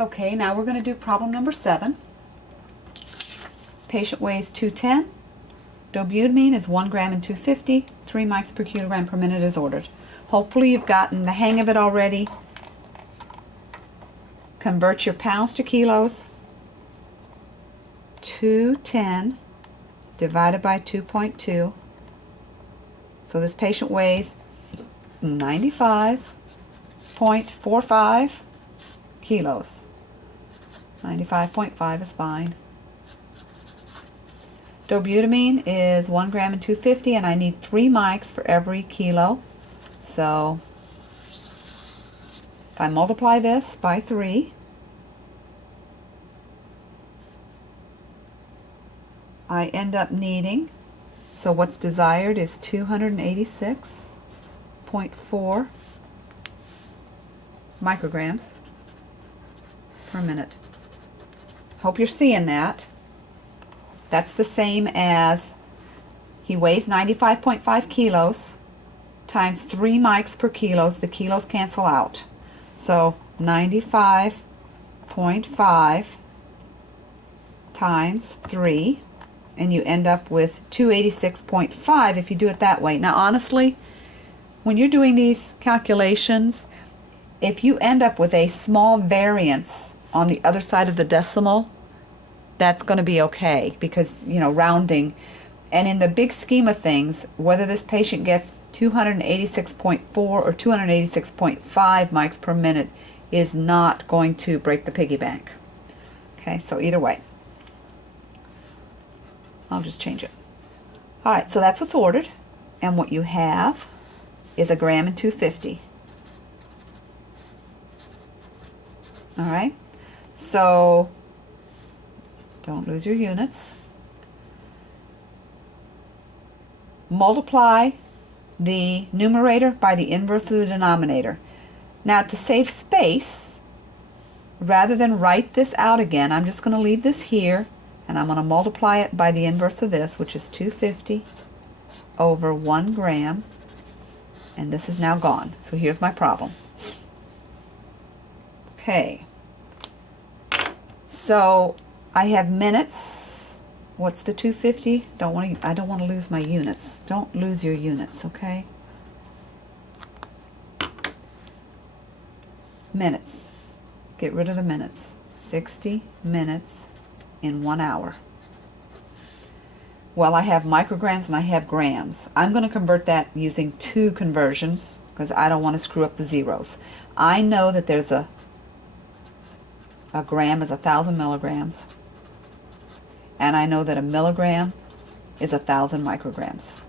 Okay, now we're going to do problem number 7. Patient weighs 210. Dobutamine is 1 gram and 250. 3 mics per kilogram per minute is ordered. Hopefully you've gotten the hang of it already. Convert your pounds to kilos. 210 divided by 2.2. So this patient weighs 95.45 kilos. 95.5 is fine. Dobutamine is 1 gram and 250, and I need 3 mics for every kilo. So if I multiply this by 3, I end up needing, so what's desired is 286.4 micrograms per minute. Hope you're seeing that. That's the same as he weighs 95.5 kilos times 3 mics per kilos. The kilos cancel out. So 95.5 times 3, and you end up with 286.5 if you do it that way. Now honestly, when you're doing these calculations, if you end up with a small variance on the other side of the decimal, that's going to be okay, because, you know, rounding. And in the big scheme of things, whether this patient gets 286.4 or 286.5 mics per minute is not going to break the piggy bank. Okay, so either way. I'll just change it. All right, so that's what's ordered. And what you have is 1 gram and 250. All right, so don't lose your units. Multiply the numerator by the inverse of the denominator. Now to save space, rather than write this out again, I'm just going to leave this here, and I'm going to multiply it by the inverse of this, which is 250 over 1 gram, and this is now gone. So here's my problem. Okay, so I have minutes. What's the 250? I don't want to lose my units. Don't lose your units, okay? Minutes. Get rid of the minutes. 60 minutes in 1 hour. Well, I have micrograms and I have grams. I'm going to convert that using 2 conversions because I don't want to screw up the zeros. I know that there's a gram is 1,000 milligrams, and I know that a milligram is 1,000 micrograms.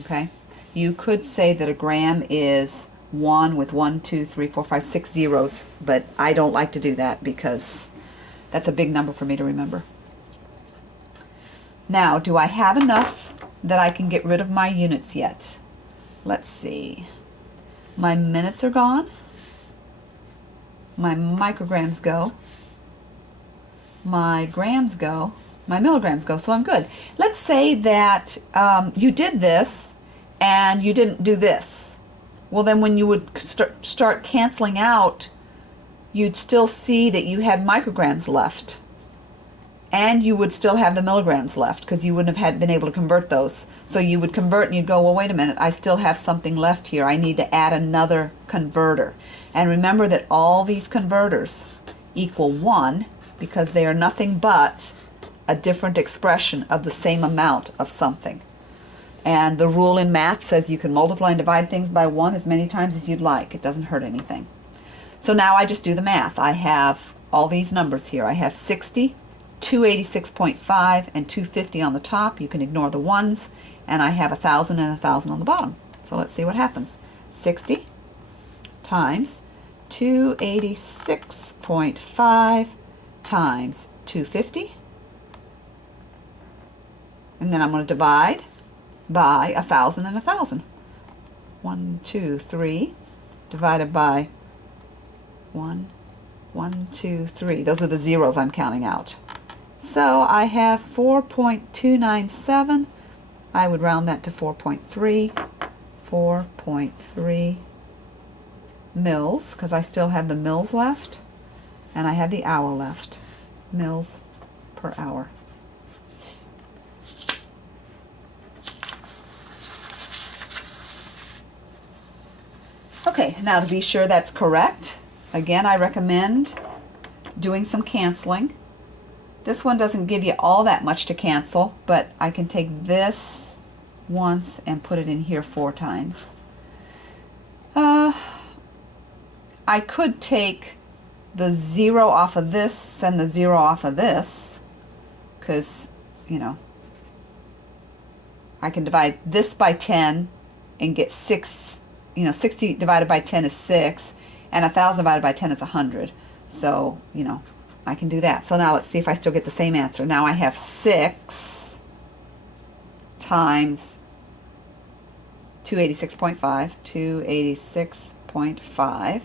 Okay? You could say that a gram is 1 with 1, 2, 3, 4, 5, 6 zeros, but I don't like to do that because that's a big number for me to remember. Now, do I have enough that I can get rid of my units yet? Let's see. My minutes are gone. My micrograms go. My grams go. My milligrams go, so I'm good. Let's say that you did this and you didn't do this. Well, then when you would start canceling out, you'd still see that you had micrograms left, and you would still have the milligrams left because you wouldn't have been able to convert those. So you would convert and you'd go, well, wait a minute, I still have something left here. I need to add another converter. And remember that all these converters equal 1 because they are nothing but a different expression of the same amount of something. And the rule in math says you can multiply and divide things by 1 as many times as you'd like. It doesn't hurt anything. So now I just do the math. I have all these numbers here. I have 60, 286.5, and 250 on the top. You can ignore the ones. And I have 1,000 and 1,000 on the bottom. So let's see what happens. 60 times 286.5 times 250. And then I'm going to divide by 1,000 and 1,000. 1, 2, 3 divided by 1, 1, 2, 3. Those are the zeros I'm counting out. So I have 4.297. I would round that to 4.3. 4.3 mils, because I still have the mils left, and I have the hour left. Mils per hour. Okay, now to be sure that's correct, again, I recommend doing some canceling. This one doesn't give you all that much to cancel, but I can take this once and put it in here 4 times. I could take the 0 off of this and the 0 off of this, because, you know, I can divide this by 10 and get 6, you know, 60 divided by 10 is 6, and 1,000 divided by 10 is 100. So, you know, I can do that. So now let's see if I still get the same answer. Now I have 6 times 286.5, 286.5.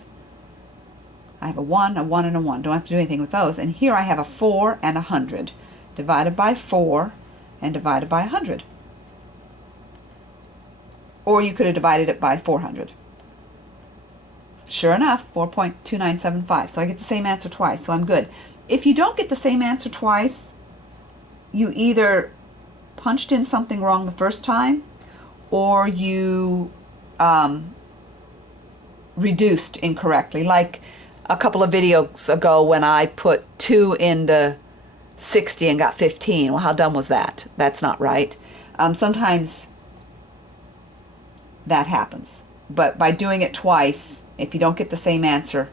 I have a 1, a 1, and a 1. Don't have to do anything with those. And here I have a 4 and a 100. Divided by 4 and divided by 100. Or you could have divided it by 400. Sure enough, 4.2975. So I get the same answer twice, so I'm good. If you don't get the same answer twice, you either punched in something wrong the first time, or you reduced incorrectly. Like a couple of videos ago when I put 2 into 60 and got 15. Well, how dumb was that? That's not right. Sometimes that happens. But by doing it twice, if you don't get the same answer,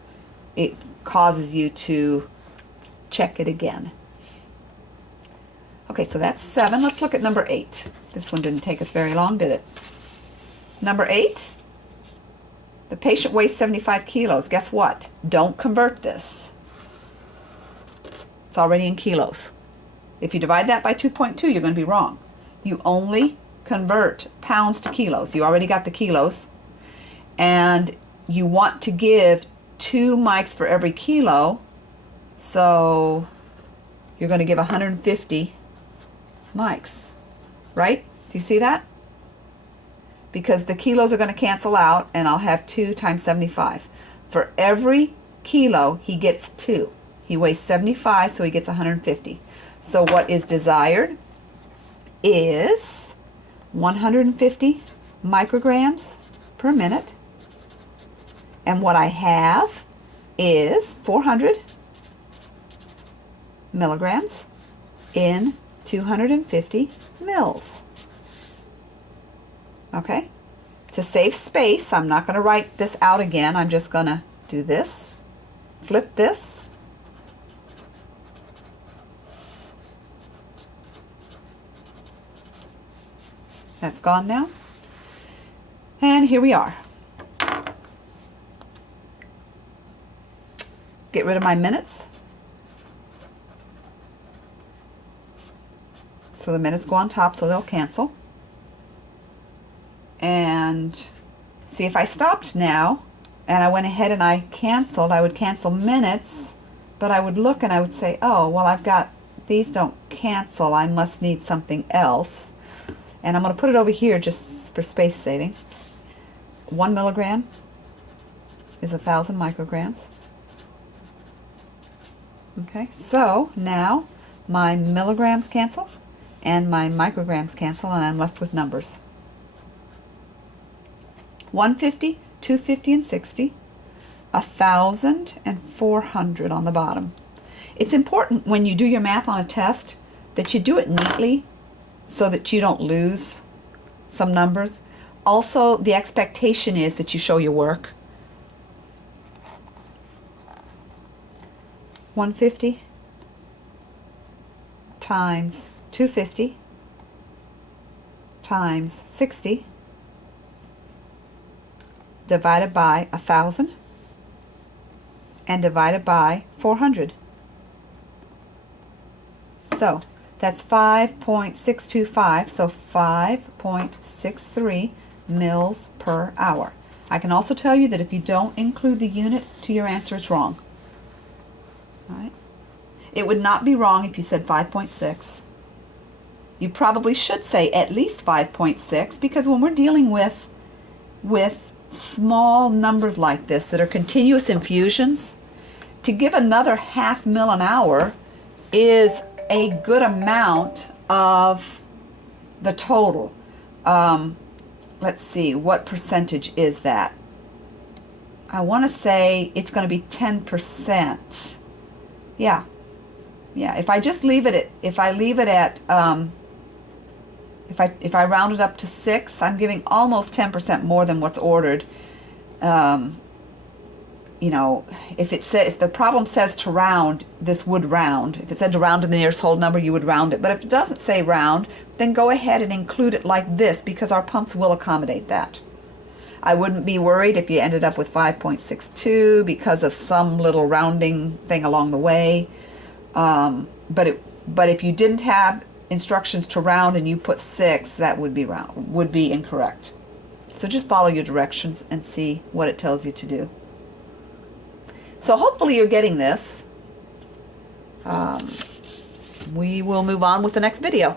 it causes you to check it again. Okay, so that's 7. Let's look at number 8. This one didn't take us very long, did it? Number 8. The patient weighs 75 kilos. Guess what? Don't convert this. It's already in kilos. If you divide that by 2.2, you're going to be wrong. You only convert pounds to kilos. You already got the kilos. And you want to give 2 mics for every kilo. So you're going to give 150 mics. Right? Do you see that? Because the kilos are going to cancel out, and I'll have 2 times 75. For every kilo, he gets 2. He weighs 75, so he gets 150. So what is desired is 150 micrograms per minute. And what I have is 400 milligrams in 250 mils. Okay? To save space, I'm not going to write this out again. I'm just going to do this, flip this, that's gone now, and here we are. Get rid of my minutes. So the minutes go on top, so they'll cancel. And see, if I stopped now and I went ahead and I canceled, I would cancel minutes, but I would look and I would say, oh, well, I've got, these don't cancel. I must need something else. And I'm going to put it over here just for space saving. 1 milligram is 1,000 micrograms. Okay, so now my milligrams cancel and my micrograms cancel, and I'm left with numbers. 150, 250, and 60, 1,000, and 400 on the bottom. It's important when you do your math on a test that you do it neatly so that you don't lose some numbers. Also, the expectation is that you show your work. 150 times 250 times 60 divided by 1,000 and divided by 400. So that's 5.625, so 5.63 mils per hour. I can also tell you that if you don't include the unit to your answer, it's wrong. All right. It would not be wrong if you said 5.6. You probably should say at least 5.6, because when we're dealing with small numbers like this that are continuous infusions, to give another 1/2 mil an hour is a good amount of the total. Let's see, what percentage is that? I want to say it's going to be 10%. Yeah. If I just leave it at, if I round it up to 6, I'm giving almost 10% more than what's ordered. You know, if the problem says to round, this would round. If it said to round to the nearest whole number, you would round it. But if it doesn't say round, then go ahead and include it like this, because our pumps will accommodate that. I wouldn't be worried if you ended up with 5.62 because of some little rounding thing along the way. But if you didn't have instructions to round and you put 6, that would be incorrect. So just follow your directions and see what it tells you to do. So hopefully you're getting this. We will move on with the next video.